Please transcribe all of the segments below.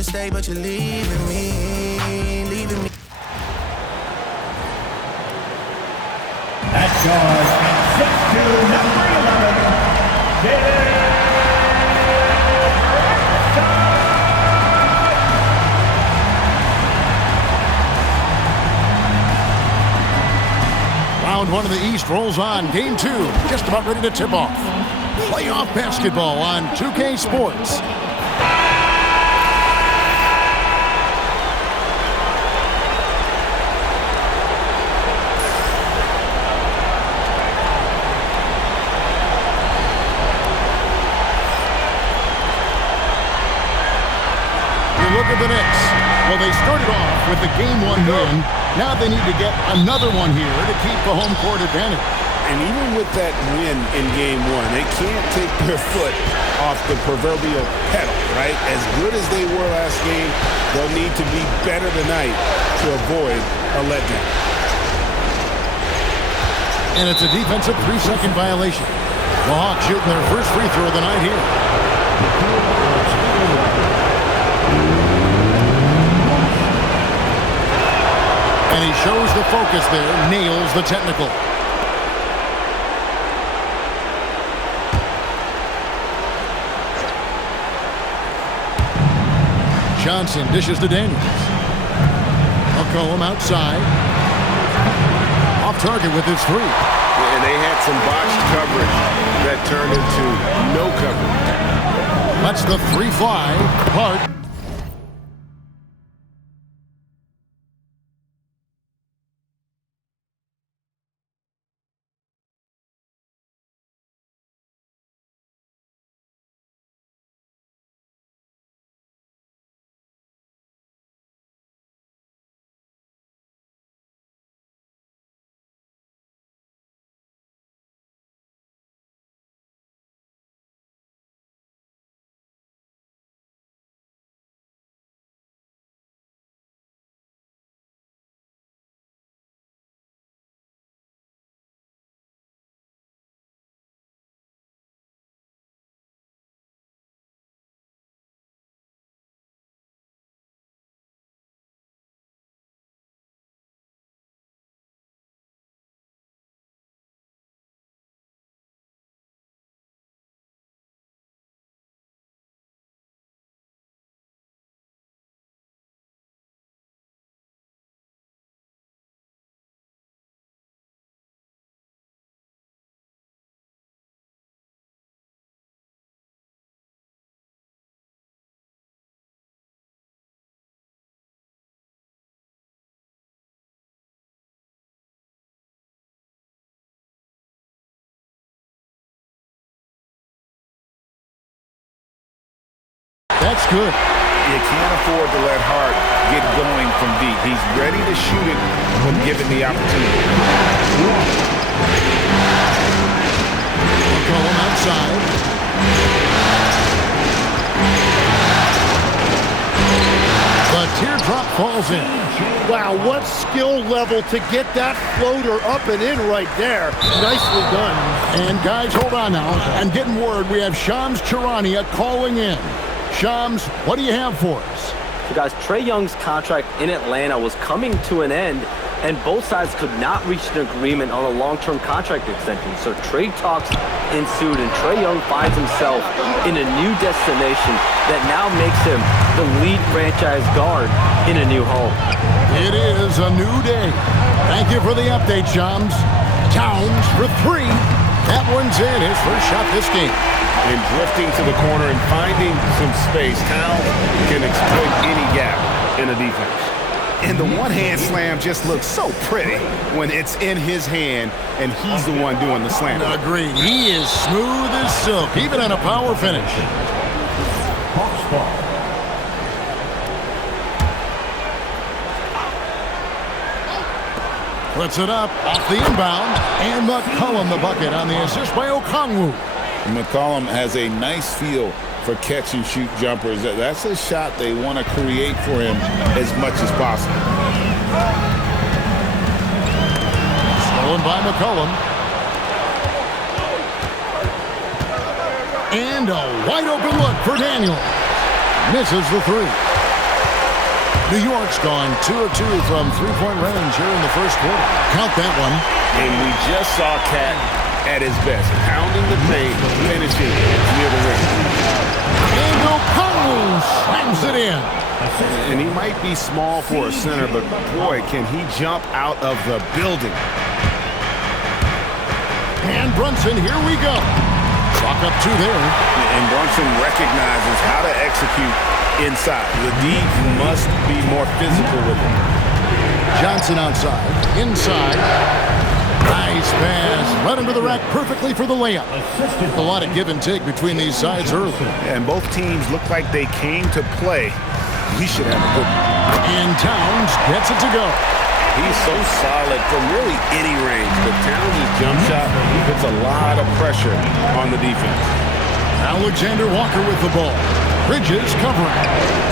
to stay, but you're leaving me, leaving me. That guard at 6'2", number 11, David. Round one of the East rolls on. Game two, just about ready to tip off. Playoff basketball on 2K Sports. Look at the Knicks. Well, they started off with the Game 1 win. Now they need to get another one here to keep the home court advantage. And even with that win in Game 1, they can't take their foot off the proverbial pedal, right? As good as they were last game, they'll need to be better tonight to avoid a letdown. And it's a defensive 3-second violation. The Hawks shooting their first free throw of the night here. And he shows the focus there, nails the technical. Johnson dishes to Daniels. McCollum outside. Off target with his three. And they had some botched coverage that turned into no coverage. That's the three fly. Hart. That's good. You can't afford to let Hart get going from deep. He's ready to shoot it when given the opportunity. McCollum outside. The teardrop falls in. Wow, what skill level to get that floater up and in right there. Nicely done. And guys, hold on now. I'm getting word we have Shams Charania calling in. Shams, what do you have for us? So guys, Trae Young's contract in Atlanta was coming to an end, and both sides could not reach an agreement on a long-term contract extension. So trade talks ensued, and Trae Young finds himself in a new destination that now makes him the lead franchise guard in a new home. It is a new day. Thank you for the update, Shams. Towns for three. That one's in, his first shot this game. And drifting to the corner and finding some space, Towns can exploit any gap in a defense. And the one-hand slam just looks so pretty when it's in his hand and he's the one doing the slam. Agreed. He is smooth as silk, even on a power finish. Puts it up off the inbound, and McCollum the bucket on the assist by Okongwu. McCollum has a nice feel for catch-and-shoot jumpers. That's a shot they want to create for him as much as possible. Stolen by McCollum. And a wide-open look for Daniel. Misses the three. New York's gone 2 of 2 from three-point range here in the first quarter. Count that one. And we just saw Cat at his best, pounding the paint, finishing near the rim. And Okongwu slams it in. And he might be small for a center, but boy, can he jump out of the building. And Brunson, here we go. Clock up 2 there. And Brunson recognizes how to execute inside. The D must be more physical with him. Johnson outside. Inside. Nice pass. Right under the rack perfectly for the layup. A lot of give and take between these sides early. And both teams look like they came to play. We should have a good one. And Towns gets it to go. He's so solid from really any range, but Towns' jump shot puts a lot of pressure on the defense. Alexander Walker with the ball. Bridges covering.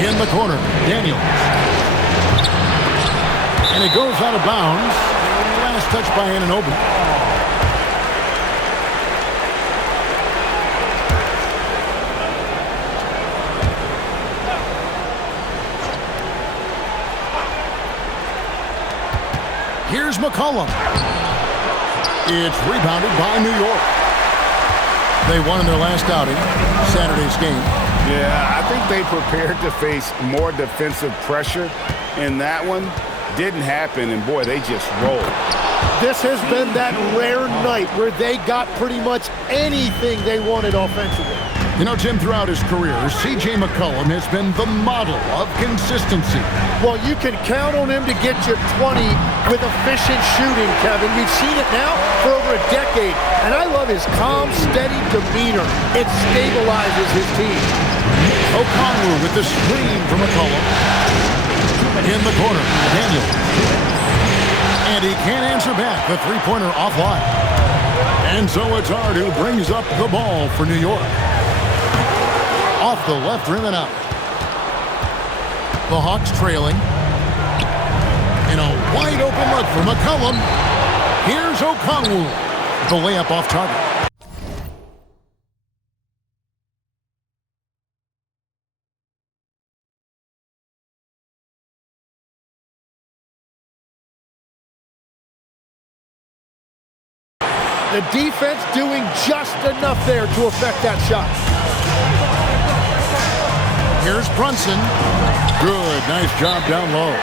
In the corner, Daniels. And it goes out of bounds. Last touch by Anunoby. Here's McCollum. It's rebounded by New York. They won in their last outing, Saturday's game. Yeah, I think they prepared to face more defensive pressure, and that one didn't happen, and boy, they just rolled. This has been that rare night where they got pretty much anything they wanted offensively. You know, Jim, throughout his career, C.J. McCollum has been the model of consistency. Well, you can count on him to get you 20 with efficient shooting, Kevin. We've seen it now for over a decade, and I love his calm, steady demeanor. It stabilizes his team. Okongwu with the screen from McCollum. In the corner, Daniels. And he can't answer back. The three-pointer offline. And so it's Ard who brings up the ball for New York. Off the left rim and out. The Hawks trailing. And a wide open look for McCollum. Here's Okongwu. The layup off target. The defense doing just enough there to affect that shot. Here's Brunson. Good, nice job down low.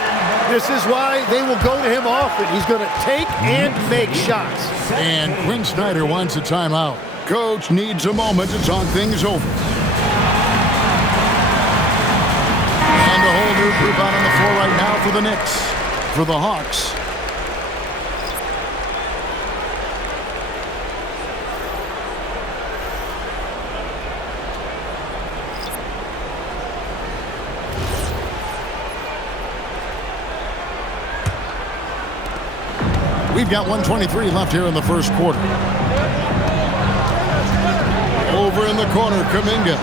This is why they will go to him often. He's going to take and make shots. And Quinn Snyder wants a timeout. Coach needs a moment to talk things over. And a whole new group out on the floor right now for the Knicks. For the Hawks. We've got 1:23 left here in the first quarter. Over in the corner, Kuminga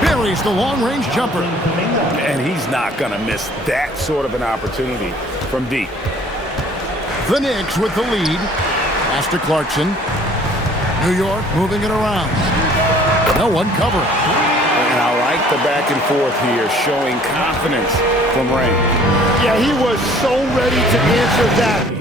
buries the long-range jumper. And he's not going to miss that sort of an opportunity from deep. The Knicks with the lead. Pass to Clarkson. New York moving it around. No one covering. And I like the back and forth here, showing confidence from Rain. Yeah, he was so ready to answer that.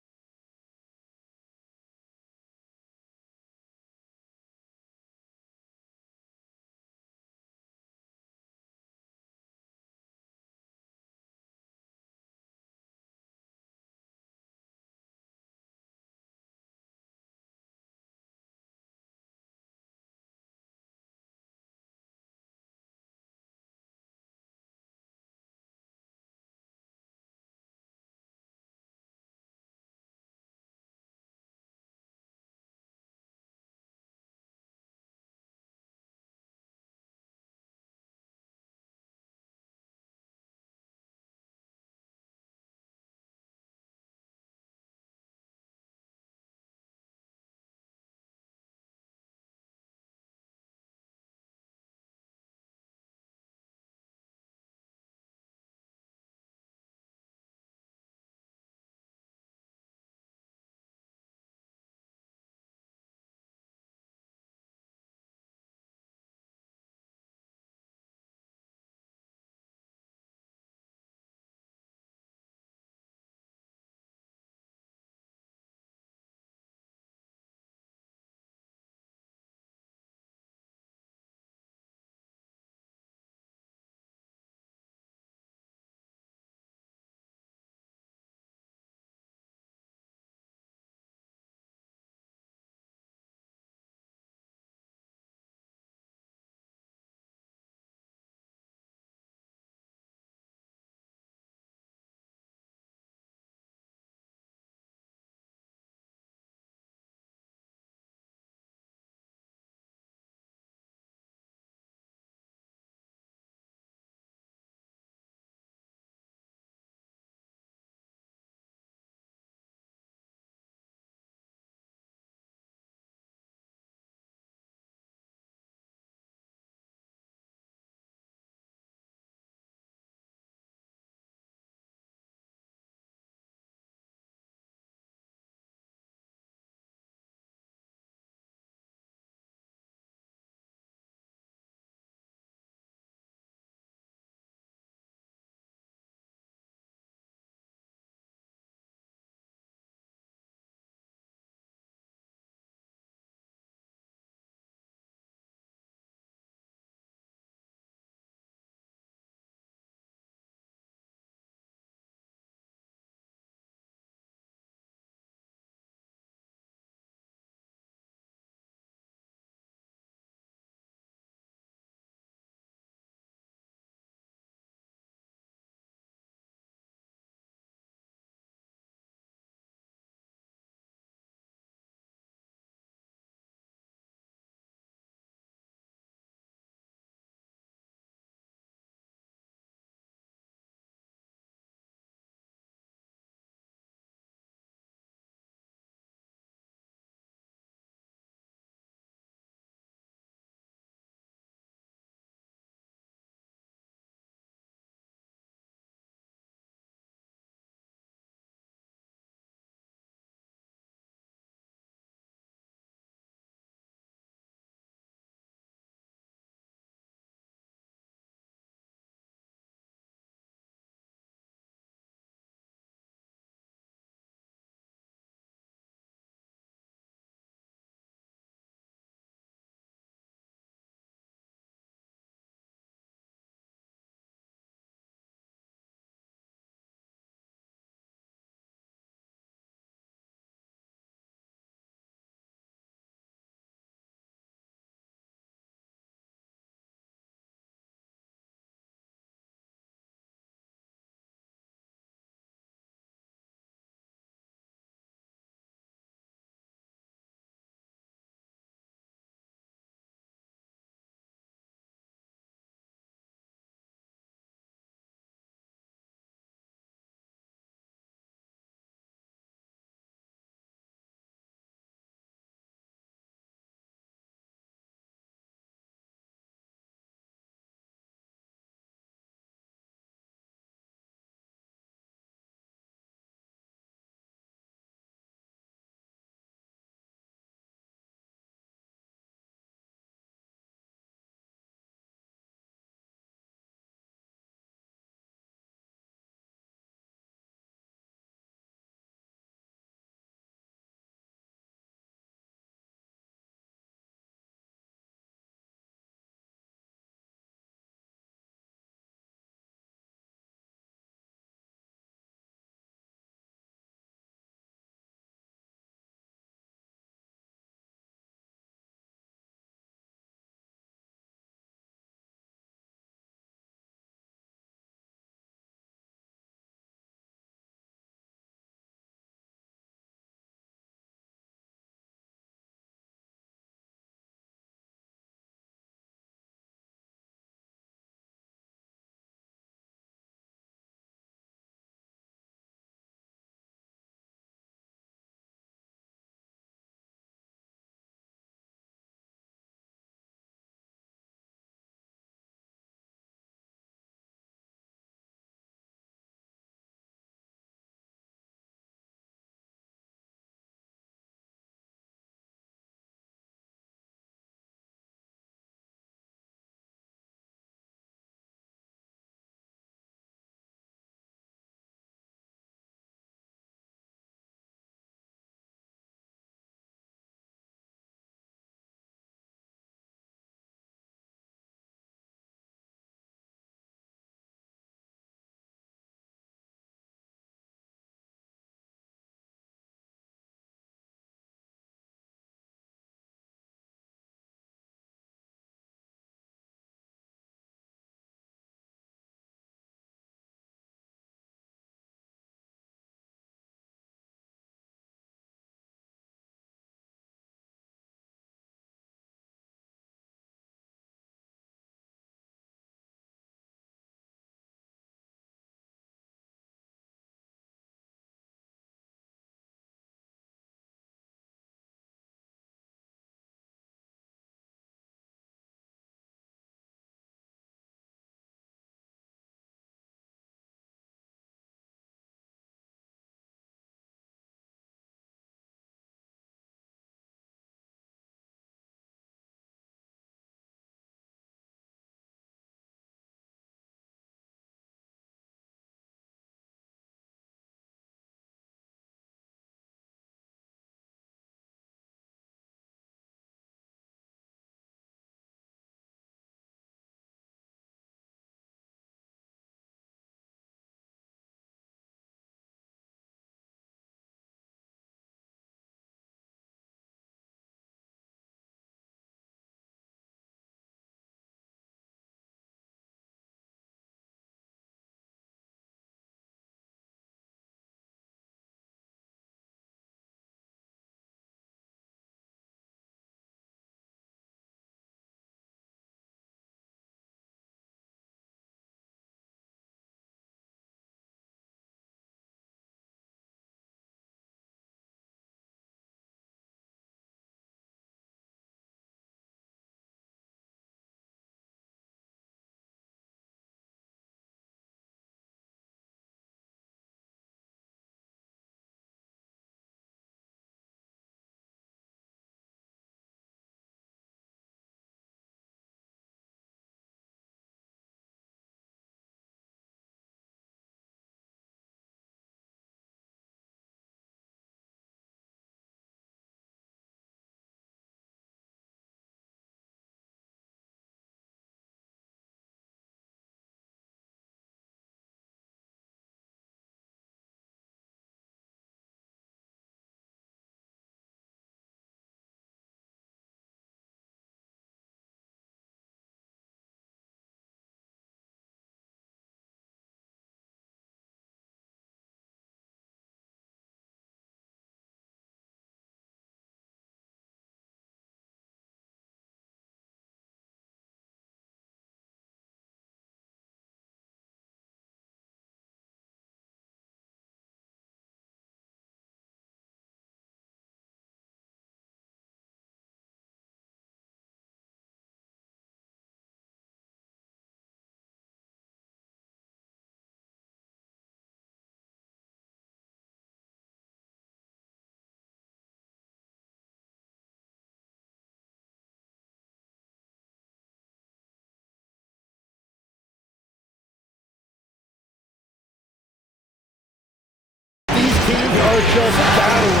teams are just battling.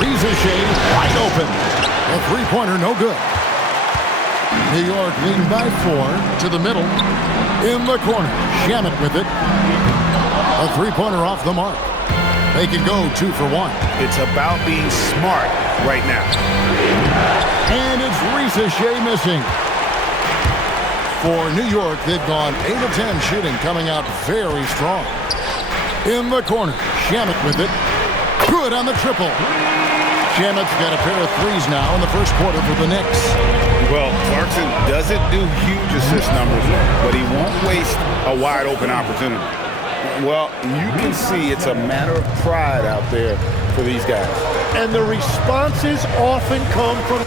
Ricochet wide open. A three-pointer, no good. New York leading by 4 to the middle. In the corner, Shamet with it. A three-pointer off the mark. They can go 2 for 1. It's about being smart right now. And it's Ricochet missing. For New York, they've gone 8 of 10 shooting, coming out very strong. In the corner, Shamet with it. Good on the triple. Shamet's got a pair of threes now in the first quarter for the Knicks. Well, Clarkson doesn't do huge assist numbers, but he won't waste a wide open opportunity. Well, you can see it's a matter of pride out there for these guys. And the responses often come from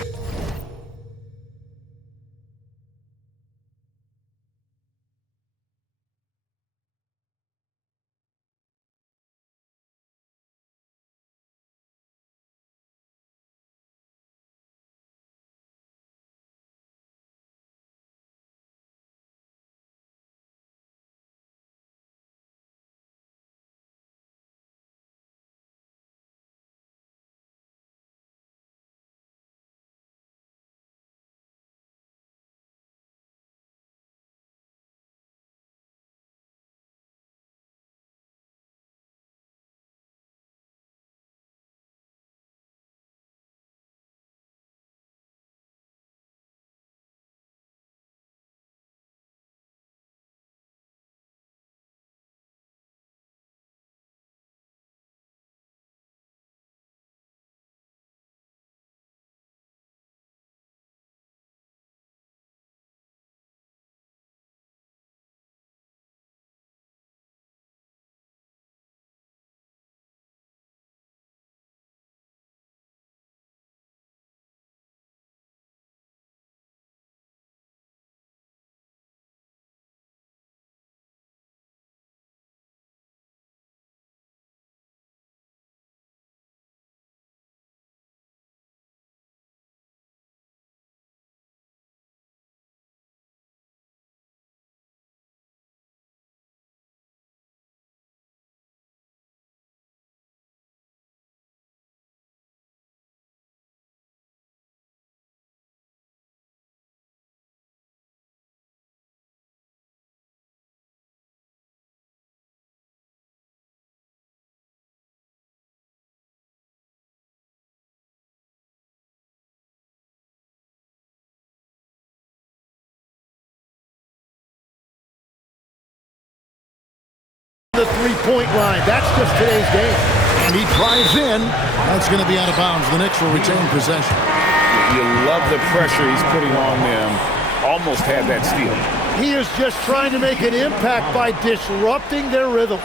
the three-point line. That's just today's game. And he drives in. That's going to be out of bounds. The Knicks will retain possession. You love the pressure he's putting on them. Almost had that steal. He is just trying to make an impact by disrupting their rhythm.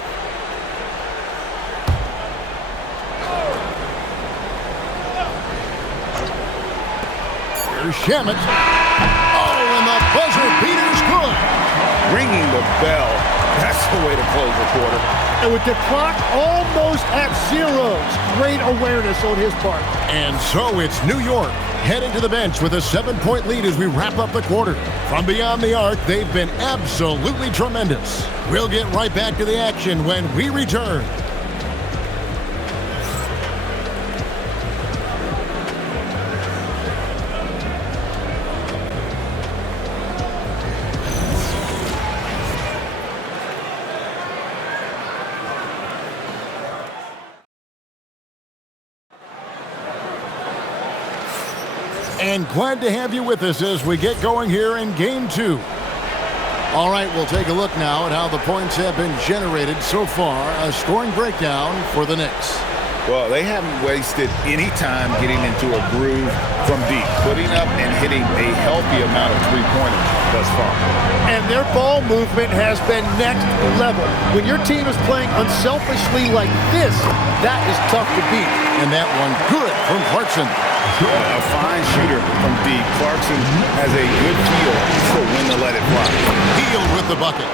Here's Shamet. Oh, and the buzzer beater's good. Ringing the bell. That's the way to close the quarter. And with the clock almost at zeros, great awareness on his part. And so it's New York heading to the bench with a 7-point lead as we wrap up the quarter. From beyond the arc, they've been absolutely tremendous. We'll get right back to the action when we return. And glad to have you with us as we get going here in Game 2. All right, we'll take a look now at how the points have been generated so far. A scoring breakdown for the Knicks. Well, they haven't wasted any time getting into a groove from deep, putting up and hitting a healthy amount of three-pointers thus far. And their ball movement has been next level. When your team is playing unselfishly like this, that is tough to beat. And that one good from Clarkson. A fine shooter from deep. Clarkson has a good feel for when to let it fly. Hield with the bucket.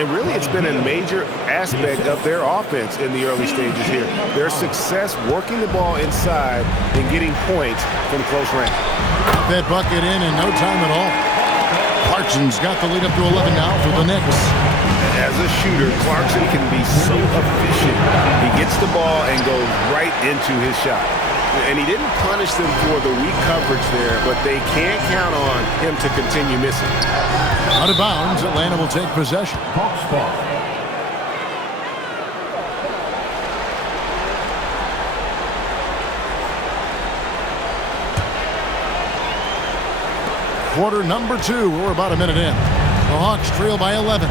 And really, it's been a major aspect of their offense in the early stages here. Their success working the ball inside and getting points from close range. That bucket in no time at all. Clarkson's got the lead up to 11 now for the Knicks. As a shooter, Clarkson can be so efficient. He gets the ball and goes right into his shot. And he didn't punish them for the weak coverage there, but they can't count on him to continue missing. Out of bounds, Atlanta will take possession. Hawks ball. Quarter number 2. We're about a minute in. The Hawks trail by 11.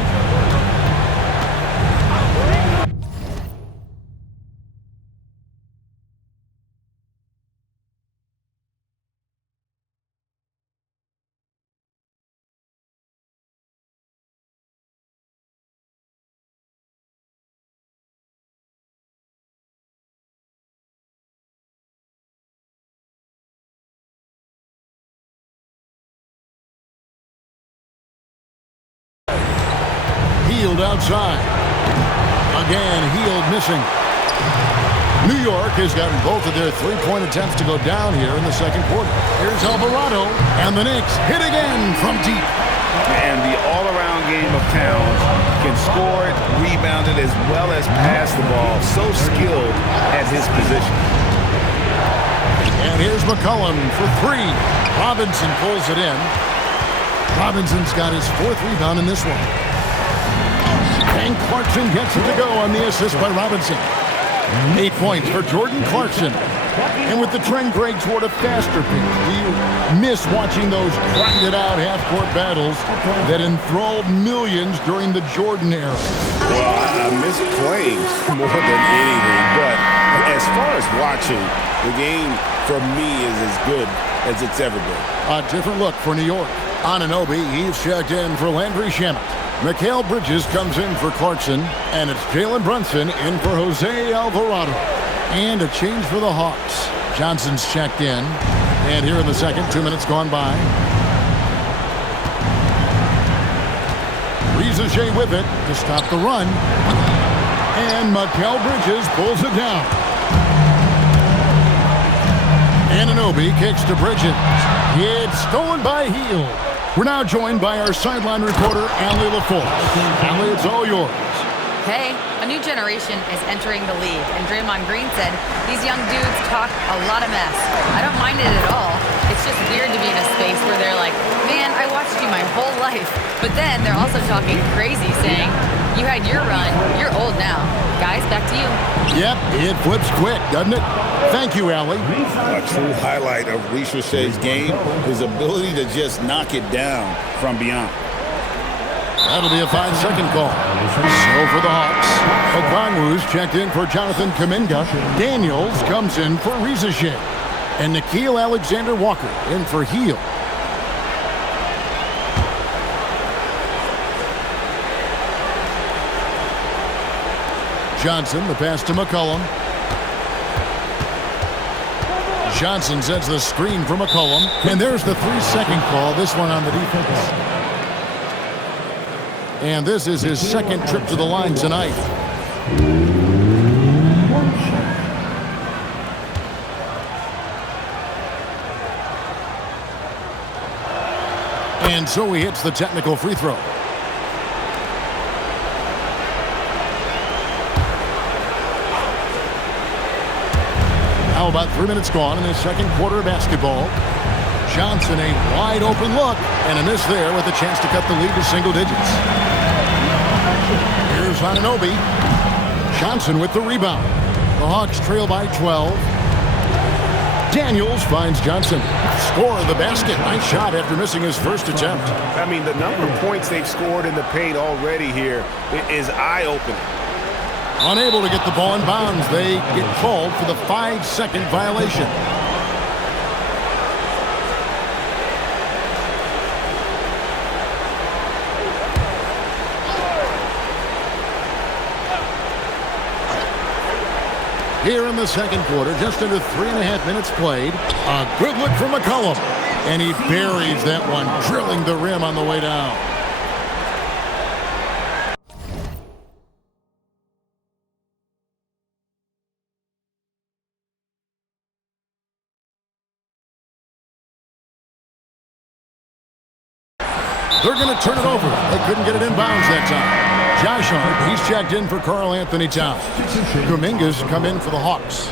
Hield outside. Again, Hield missing. New York has gotten both of their three-point attempts to go down here in the second quarter. Here's Alvarado, and the Knicks hit again from deep. And the all-around game of Towns can score it, rebound it, as well as pass the ball. So skilled at his position. And here's McCollum for 3. Robinson pulls it in. Robinson's got his 4th rebound in this one. And Clarkson gets it to go on the assist by Robinson. 8 points for Jordan Clarkson. And with the trend grade toward a faster pace, do you miss watching those grinded-out half-court battles that enthralled millions during the Jordan era? Well, I miss playing more than anything, but as far as watching, the game for me is as good as it's ever been. A different look for New York. Anunoby, he's checked in for Landry Shamet. Mikal Bridges comes in for Clarkson, and it's Jalen Brunson in for Jose Alvarado. And a change for the Hawks. Johnson's checked in. And here in the second, 2 minutes gone by. Reza Shea with it to stop the run. And Mikal Bridges pulls it down. Anunoby kicks to Bridges. It's stolen by Hield. We're now joined by our sideline reporter, Allie LaForce. Allie, it's all yours. Hey, a new generation is entering the league, and Draymond Green said these young dudes talk a lot of mess. I don't mind it at all. It's just weird to be in a space where they're like, man, I watched you my whole life. But then they're also talking crazy, saying, you had your run, you're old now. Guys, back to you. Yep, it flips quick, doesn't it? Thank you, Allie. A true highlight of Reza Shea's game, his ability to just knock it down from beyond. That'll be a 5-second call. So for the Hawks, Okongwu's checked in for Jonathan Kuminga. Daniels comes in for Reza Shea. And Nickeil Alexander-Walker in for Hield. Johnson, the pass to McCollum. Johnson sets the screen for McCollum. And there's the 3-second call, this one on the defense. And this is his second trip to the line tonight. And so he hits the technical free throw. Now about 3 minutes gone in the second quarter of basketball. Johnson, a wide open look, and a miss there with a chance to cut the lead to single digits. Here's Anunoby. Johnson with the rebound. The Hawks trail by 12. Daniels finds Johnson. Score of the basket. Nice shot after missing his first attempt. I mean, the number of points they've scored in the paint already here is eye-opening. Unable to get the ball in bounds, they get called for the 5-second violation. Here in the second quarter, just under 3.5 minutes played. A good look from McCollum. And he buries that one, drilling the rim on the way down. They're going to turn it over. They couldn't get it in bounds that time. Josh Hart, he's checked in for Karl Anthony Towns. Kuminga's come in for the Hawks.